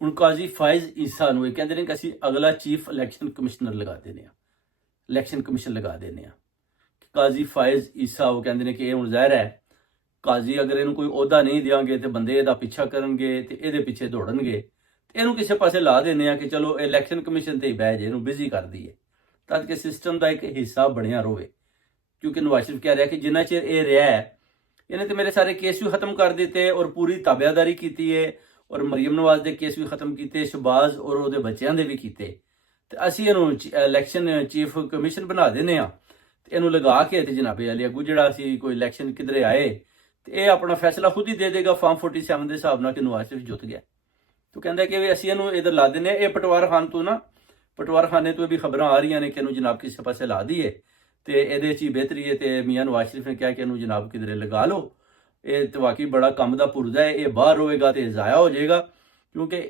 ਹੁਣ ਕਾਜ਼ੀ ਫਾਇਜ਼ ਈਸਾ ਨੂੰ ਇਹ ਕਹਿੰਦੇ ਨੇ ਕਿ ਅਸੀਂ ਅਗਲਾ ਚੀਫ ਇਲੈਕਸ਼ਨ ਕਮਿਸ਼ਨਰ ਲਗਾ ਦਿੰਦੇ ਹਾਂ, ਇਲੈਕਸ਼ਨ ਕਮਿਸ਼ਨ ਲਗਾ ਦਿੰਦੇ ਹਾਂ। ਕਾਜ਼ੀ ਫਾਇਜ਼ ਈਸਾ ਉਹ ਕਹਿੰਦੇ ਨੇ ਕਿ ਇਹ ਹੁਣ ਜ਼ਾਹਿਰ ਹੈ ਕਾਜ਼ੀ ਅਗਰ ਇਹਨੂੰ ਕੋਈ ਅਹੁਦਾ ਨਹੀਂ ਦਿਆਂਗੇ ਤੇ ਬੰਦੇ ਇਹਦਾ ਪਿੱਛਾ ਕਰਨਗੇ ਤੇ ਇਹਦੇ ਪਿੱਛੇ ਦੌੜਨਗੇ, ਤੇ ਇਹਨੂੰ ਕਿਸੇ ਪਾਸੇ ਲਾ ਦਿੰਦੇ ਆ ਕਿ ਚਲੋ ਇਲੈਕਸ਼ਨ ਕਮਿਸ਼ਨ ਤੇ ਹੀ ਬਹਿ ਜੇ, ਇਹਨੂੰ ਬਿਜ਼ੀ ਕਰ ਦਈਏ ਤਾਂ ਕਿ ਸਿਸਟਮ ਦਾ ਇੱਕ ਹਿੱਸਾ ਬਣਿਆ ਰਹੇ। ਕਿਉਂਕਿ ਨਵਾਜ਼ ਸ਼ਰੀਫ ਕਹਿ ਰਿਹਾ ਕਿ ਜਿੰਨਾ ਚਿਰ ਇਹ ਰਿਹਾ ਹੈ ਇਹਨੇ ਤੇ ਮੇਰੇ ਸਾਰੇ ਕੇਸ ਵੀ ਖਤਮ ਕਰ ਦਿੱਤੇ ਔਰ ਪੂਰੀ ਤਾਬਿਆਦਾਰੀ ਕੀਤੀ ਹੈ ਔਰ ਮਰੀਮ ਨਵਾਜ਼ ਦੇ ਕੇਸ ਵੀ ਖਤਮ ਕੀਤੇ, ਸ਼ਹਬਾਜ਼ ਔਰ ਉਹਦੇ ਬੱਚਿਆਂ ਦੇ ਵੀ ਕੀਤੇ, ਤੇ ਅਸੀਂ ਇਹਨੂੰ ਇਲੈਕਸ਼ਨ ਚੀਫ ਕਮਿਸ਼ਨ ਬਣਾ ਦਿੰਦੇ ਆ ਤੇ ਇਹਨੂੰ ਲਗਾ ਕੇ ਤੇ ਜਨਾਬੇ ਅਲੀ ਅੱਗੂ ਜਿਹੜਾ ਅਸੀਂ ਕੋਈ ਇਲੈਕਸ਼ਨ ਕਿਧਰੇ ਆਏ ਤੇ ਇਹ ਆਪਣਾ ਫੈਸਲਾ ਖੁਦ ਹੀ ਦੇ ਦੇਗਾ ਫਾਰਮ 47 ਦੇ ਹਿਸਾਬ ਨਾਲ ਕਿ ਨਵਾਜ਼ ਸ਼ਰੀਫ ਜਿੱਤ ਗਿਆ। ਤੂੰ ਕਹਿੰਦਾ ਕਿ ਵੀ ਅਸੀਂ ਇਹਨੂੰ ਇਧਰ ਲਾ ਦਿੰਦੇ ਆ। ਇਹ ਪਟਵਾਰਖਾਨੇ ਤੋਂ ਵੀ ਖਬਰਾਂ ਆ ਰਹੀਆਂ ਨੇ ਕਿ ਇਹਨੂੰ ਜਨਾਬ ਕਿਸੇ ਪਾਸੇ ਲਾ ਦਈਏ ਤੇ ਇਹਦੇ 'ਚ ਹੀ ਬਿਹਤਰੀ ਹੈ। ਤੇ ਮੀਆਂ ਨਵਾਜ਼ ਸ਼ਰੀਫ ਨੇ ਕਿਹਾ ਕਿ ਇਹਨੂੰ ਜਨਾਬ ਕਿਧਰੇ ਲਗਾ ਲਓ, ਇਹ ਤੇ ਵਾਕਈ ਬੜਾ ਕੰਮ ਦਾ ਪੁਰਜ਼ਾ ਹੈ, ਇਹ ਬਾਹਰ ਹੋਏਗਾ ਤੇ ਜ਼ਾਇਆ ਹੋ ਜਾਏਗਾ। ਕਿਉਂਕਿ